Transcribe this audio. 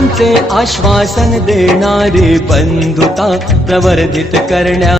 आमचे आश्वासन देणारी बंधुता प्रवर्धित करण्या